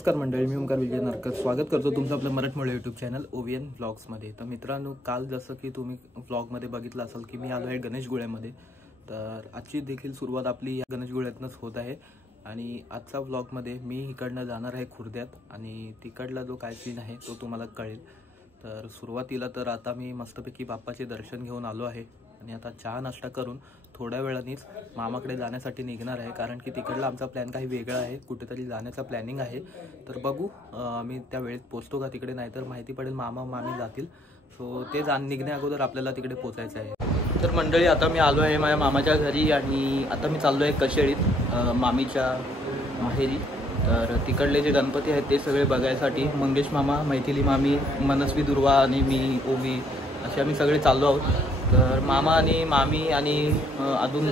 नमस्कार मंडळी, मी ओमकार विजय नरकर स्वागत करतो तुमचं आपलं मराठमोळे यूट्यूब चॅनल ओवीएन व्लॉग्समध्ये। तर मित्रांनो, काल जसं की तुम्ही व्लॉगमध्ये बघितलं असाल की मी आलो आहे गणेशगुळ्यामध्ये। तर आजची देखील सुरुवात आपली या गणेशगुळ्यातनंच होत आहे आणि आजचा व्लॉगमध्ये मी इकडनं जाणार आहे खुर्द्यात आणि तिकडला जो काय सीन आहे तो तुम्हाला कळेल। तर सुरुवातीला तर आता मी मस्तपैकी बाप्पाचे दर्शन घेऊन आलो आहे आणि आता चहा नाश्ता करून थोड्या वेळानेच मामाकडे जाण्यासाठी निघणार आहे, कारण की तिकडला आमचा प्लॅन काही वेगळा आहे, कुठेतरी जाण्याचा प्लॅनिंग आहे। तर बघू मी त्या वेळेत पोहोचतो का तिकडे, नाहीतर माहिती पडेल मामा मामी जातील। सो ते निघण्या अगोदर आपल्याला तिकडे पोचायचं आहे। तर मंडळी, आता मी आलो आहे माझ्या मामाच्या घरी आणि आता मी चाललो आहे कशेळीत मामीच्या माहेरी। तर तिकडले जे गणपती आहेत ते सगळे बघायसाठी मंगेश मामा, मैथिली मामी, मनस्वी दुर्वा आणि मी ओवी असे आम्ही सगळे चाललो आहोत। तर मामा आणि मामी आणि अजून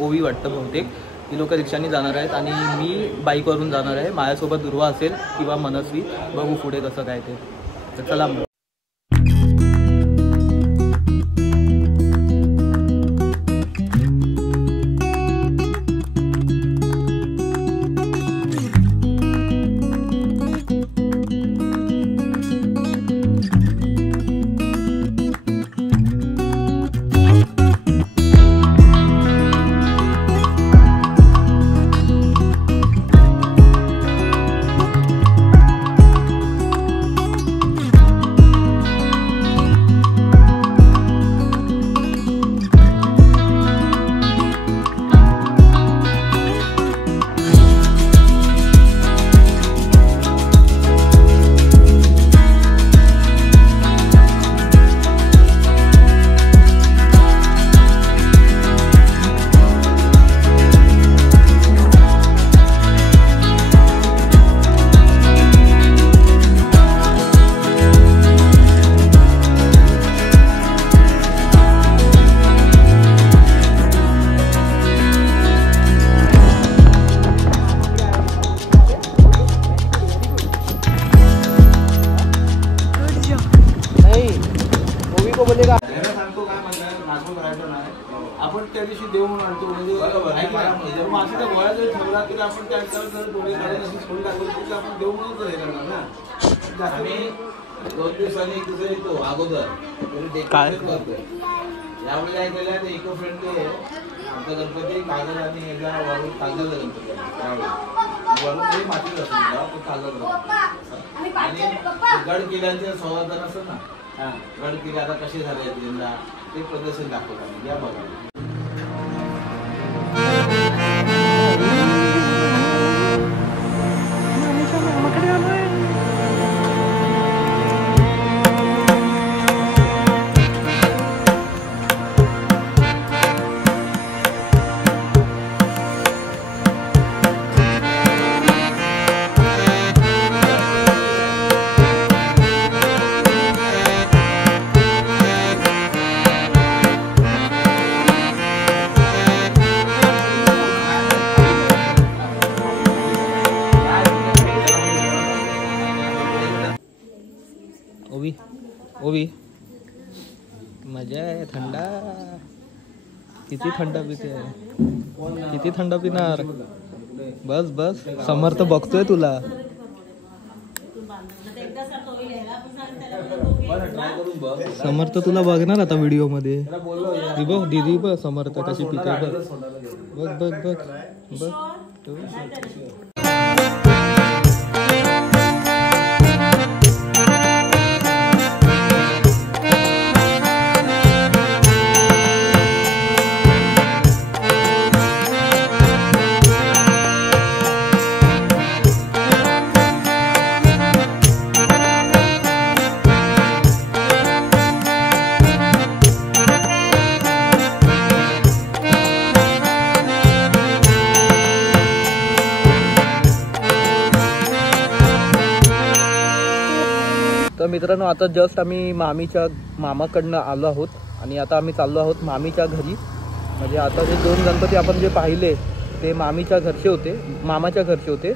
ओवी वाटतं बहुतेक ही लोक रिक्षाने जाणार आहेत आणि मी बाईकवरून जाणार आहे। माझ्यासोबत दुर्वा असेल किंवा मनस्वी, बघू पुढे कसं काय ते। तर चला आपण त्या दिवशी देव म्हणून आणतो, म्हणजे माशीचा गोळा जरी ठेवला तरी आपण त्याच्यावर डोळे काढून अशी सोडून टाकली आपण देव म्हणून हे करणार ना। आम्ही 2 दिवसांनी एक दिवस येतो अगोदर काय यावेळी काय केलं ते इको फ्रेंडली आहे आमचा गणपती। कागद आणि याच्या वरून कागदाचा गणपती त्यावेळी वरून ते मातीत असतो तो कागद आणि गड किल्ल्यांचे संवर्धन असतं ना, गड किल्ले आता कसे झाले आहेत ते प्रदर्शन दाखवतात, या बघा। ओवी मजा आहे, थंडा किती थंड पिते, किती थंड पिणार। बस बस, समर्थ बघतोय तुला। समर्थ तुला बघणार आता व्हिडिओ मध्ये, बघ दीदी बघ समर्थ कशी पिते, बघ बघ बघ बघ बघ। तर मित्रांनो, आता जस्ट आम्ही मामाकडनं आलो आहोत आणि आता आम्ही चाललो आहोत मामीच्या घरी। म्हणजे आता जे 2 गणपती आपण जे पाहिले ते मामाच्या घरचे होते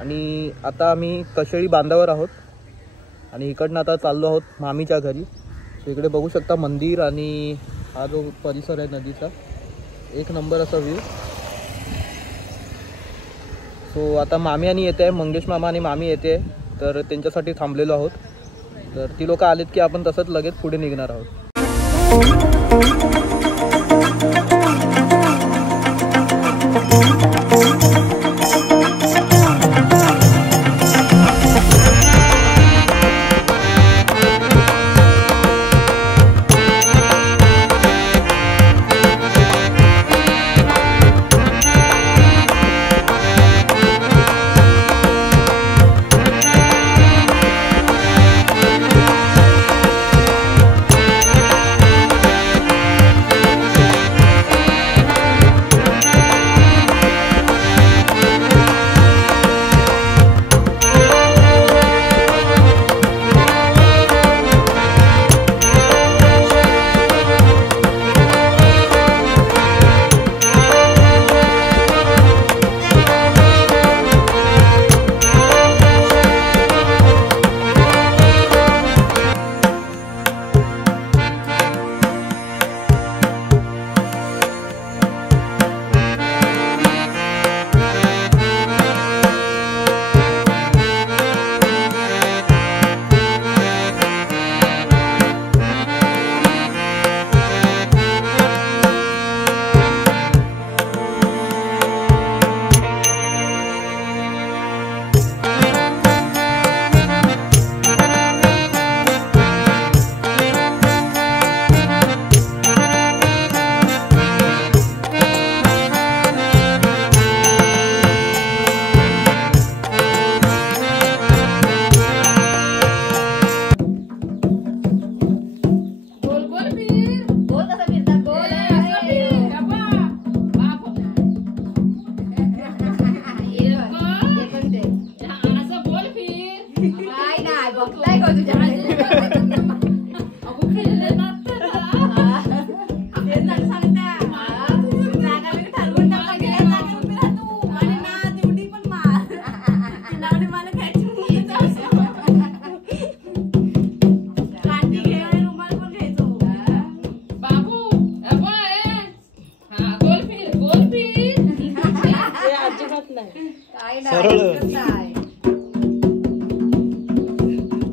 आणि आता आम्ही कशेळी बांधावर आहोत आणि इकडनं आता चाललो आहोत मामीच्या घरी। इकडे बघू शकता मंदिर आणि हा जो परिसर आहे नदीचा, एक नंबर असा व्ह्यू। सो आता मामी आणि येते आहे, मंगेश मामा आणि मामी येते, तर त्यांच्यासाठी थांबलेलो आहोत. तर ती लोक आलेत की आपण तसंच लगेच पुढे निघणार आहोत.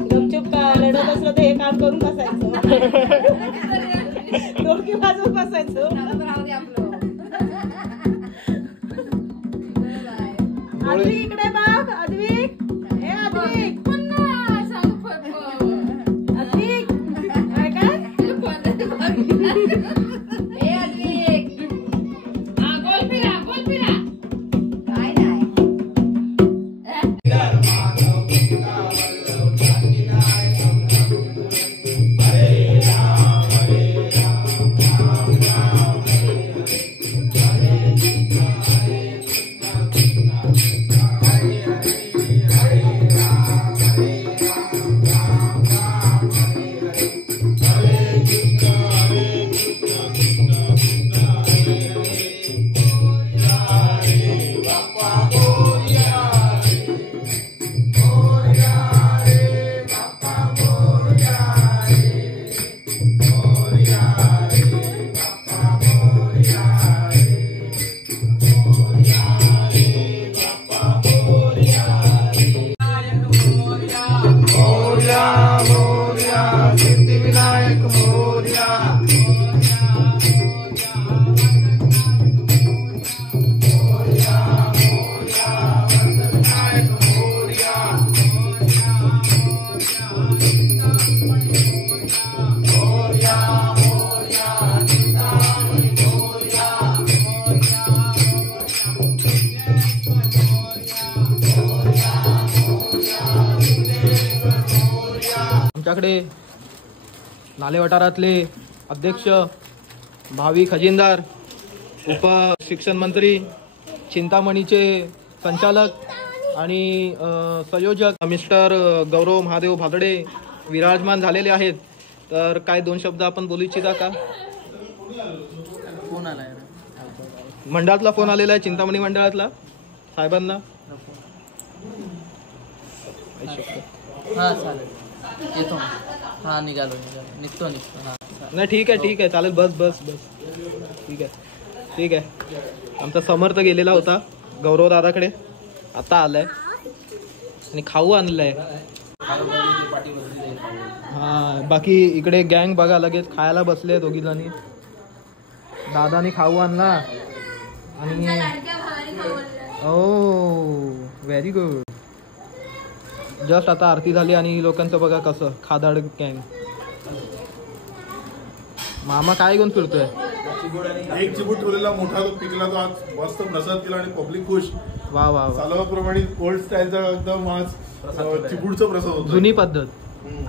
गपचूप रडत असलं तर हे काम करून बसायचं. डोकी वाजवून बसायचं. आदवी इकडे बघ. आदविक, हे आदविक, आदविक काय काय हे आदविक गोल फिरा गोल फिरा काय नाही. आमच्याकडे नाले वटारातले अध्यक्ष भावी खजिनदार, उप शिक्षण मंत्री, चिंतामणीचे संचालक आणि संयोजक मिस्टर गौरव महादेव भादडे विराजमान झालेले आहेत. तर काय दोन शब्द आपण बोलू इच्छिता का? फोन आलाय मंडळातला फोन आलेला आहे, चिंतामणी मंडळातला साहेबांना. हा चालेल, येतो. हा निघालो निघतो. हा नाही ठीक आहे चालेल. बस बस बस ठीक आहे. आमचा समर्थ गेलेला होता गौरव दादाकडे, आता आलाय आणि खाऊ आणलाय. हा बाकी इकडे गँग बघा लगेच खायला बसले दोघी जणी. दादानी खाऊ आणला आणि ओ व्हेरी गुड. जस्ट आता आरती झाली आणि लोकांचं बघा कसं खादाड गँग. मामा काय घेऊन फिरतोय? एक चिबूड ठेवलेला मोठा तो पिकला तो आज मस्त प्रसाद केला आणि पब्लिक खुश. वा वा. सालाप्रमाणे ओल्ड स्टाईलचा एकदम आज चिबूडचा प्रसाद होता. जुनी पद्धत.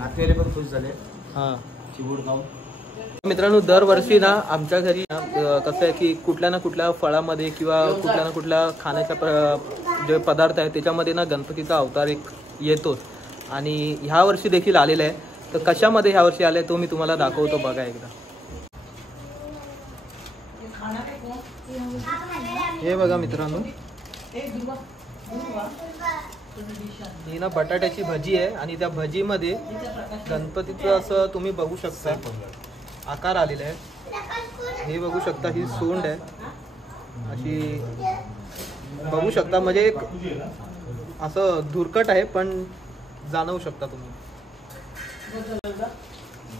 आत्यारे पण खुश झाले हा चिबूड खाऊन. मित्रांनो दरवर्षी ना आमच्या घरी कसं आहे की कुठल्या ना कुठल्या फळामध्ये किंवा कुठल्या ना कुठल्या खाण्याच्या जे पदार्थ आहे त्याच्यामध्ये ना गणपतीचा अवतार एक येतोच. आणि ह्या वर्षी देखील आलेला आहे. तर कशामध्ये ह्या वर्षी आले तो मी तुम्हाला दाखवतो बघा एकदा. हे बघा मित्रांनो ही ना बटाट्याची भजी आहे आणि त्या भजीमध्ये गणपतीचं असं तुम्ही बघू शकता आकार आलेला आहे. हे बघू शकता ही सोंड आहे अशी बघू शकता. म्हणजे एक असं धुरकट आहे पण जाणवू शकता तुम्ही.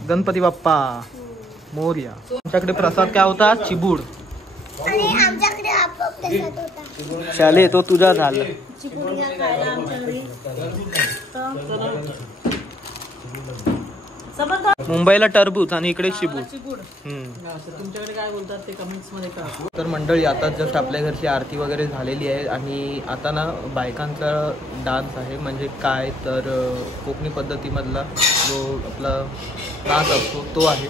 गणपती बाप्पा मोरया. आमच्याकडे प्रसाद काय होता? चिबूड. शाले तो तुझा झाला. मुंबईला टरबूज आणि इकडे चिबूड. तुमच्याकडे काय बोलतात ते कमेंट्स मध्ये कळवा. तर मंडळी आता जस्ट आपल्या घरची आरती वगैरे झालेली आहे आणि आता ना बायकांचा डान्स आहे. म्हणजे काय तर कोकणी पद्धतीमधला जो आपला डान्स असतो तो आहे.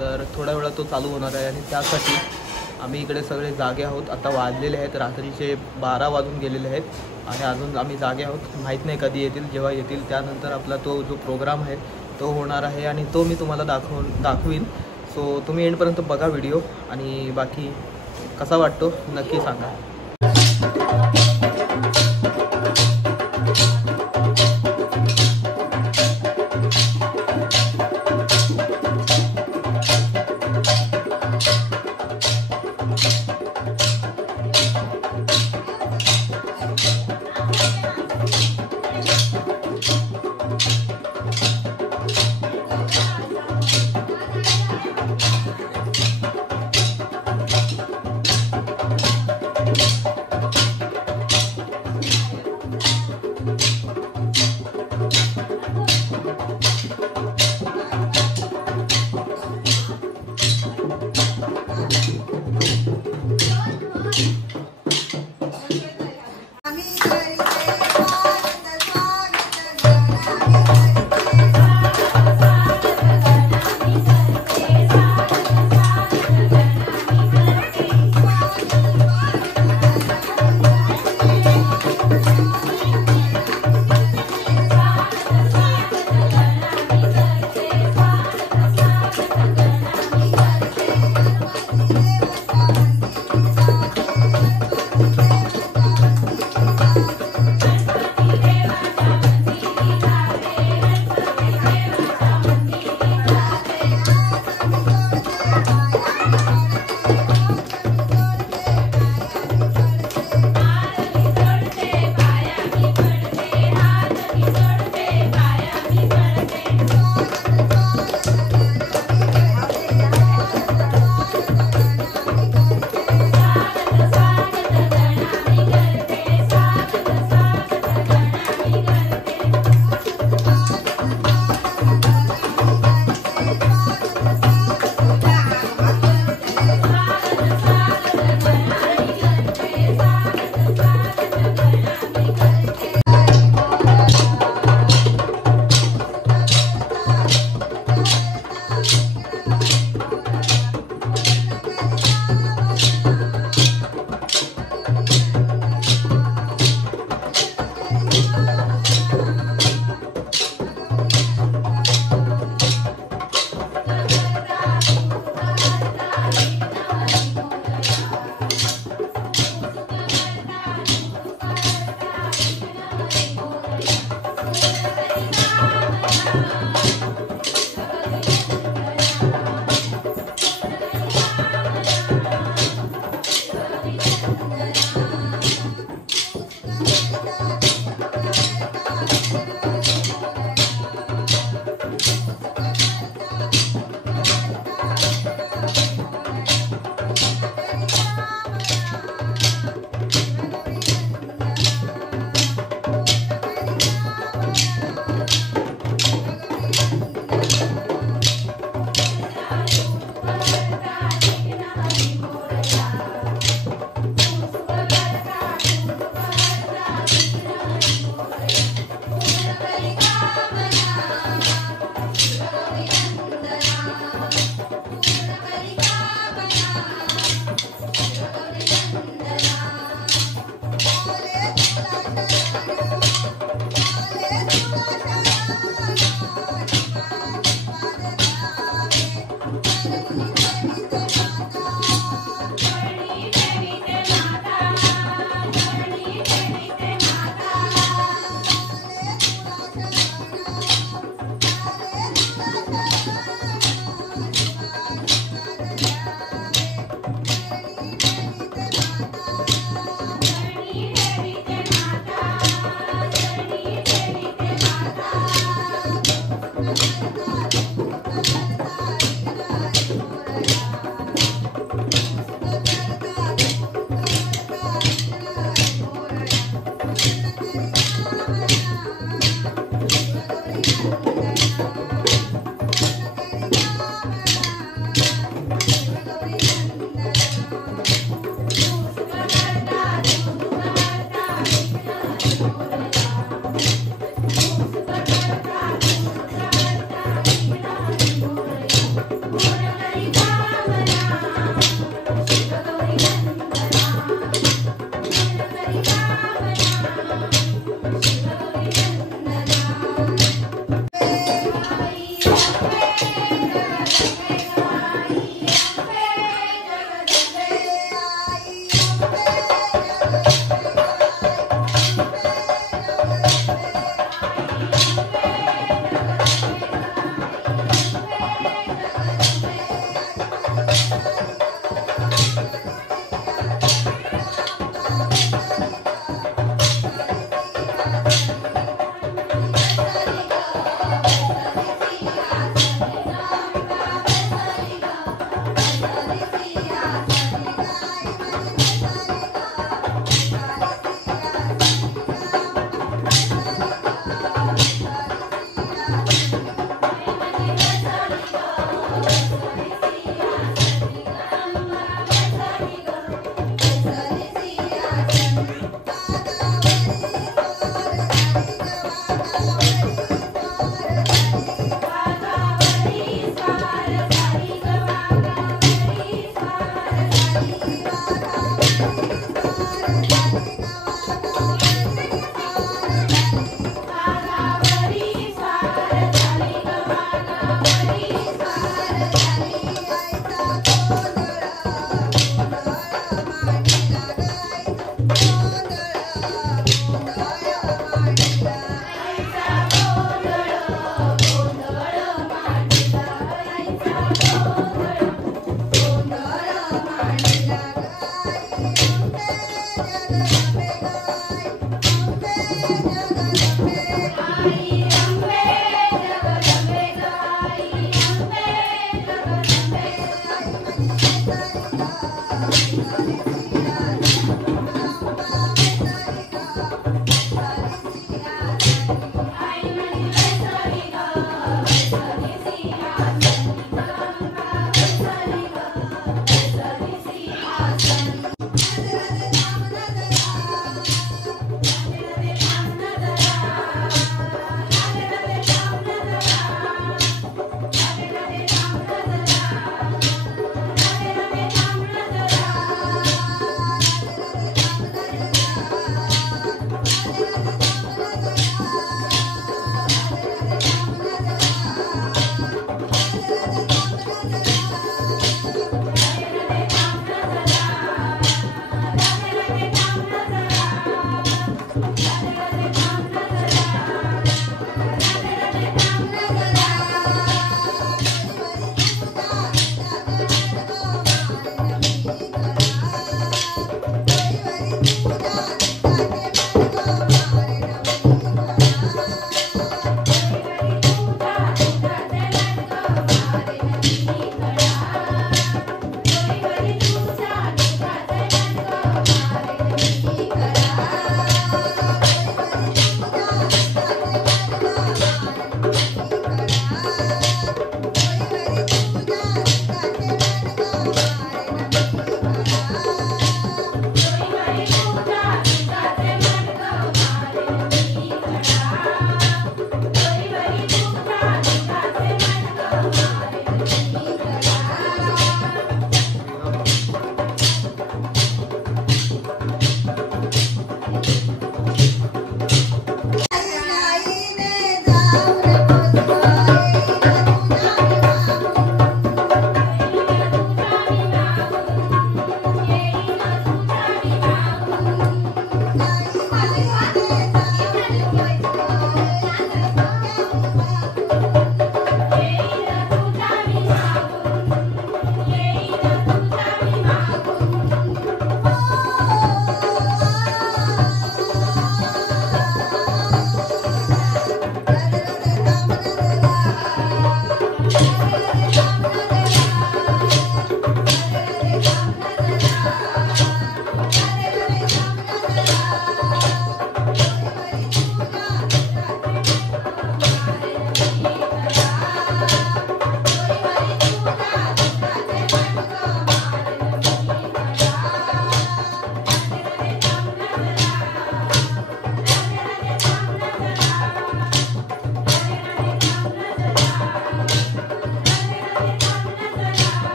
तर थोड्या वेळा तो चालू होणार आहे आणि त्यासाठी आम्ही इकडे सगळे जागे आहोत. आता वाजलेले आहेत रात्रीचे 12 वाजून गेलेले आहेत आणि अजून आम्ही जागे आहोत. माहीत नाही कधी येतील. जेव्हा येतील त्यानंतर आपला तो जो प्रोग्राम आहे तो होणार आहे आणि तो मी तुम्हाला दाखवीन. सो तुम्ही एंडपर्यंत बघा व्हिडिओ आणि बाकी कसा वाटतो नक्की सांगा.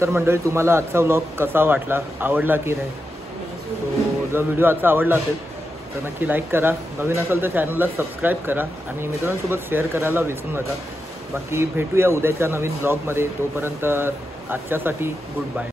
तर मंडळी तुम्हाला आजचा व्लॉग कसा वाटला, आवडला की नाही? तो जर व्हिडिओ आजचा आवडला असेल तर नक्की लाईक करा, नवीन असेल तर चॅनलला सबस्क्राईब करा आणि मित्रांसोबत शेअर करायला विसरू नका. बाकी भेटूया उद्याच्या नवीन व्लॉगमध्ये. तोपर्यंत आजच्यासाठी गुड बाय.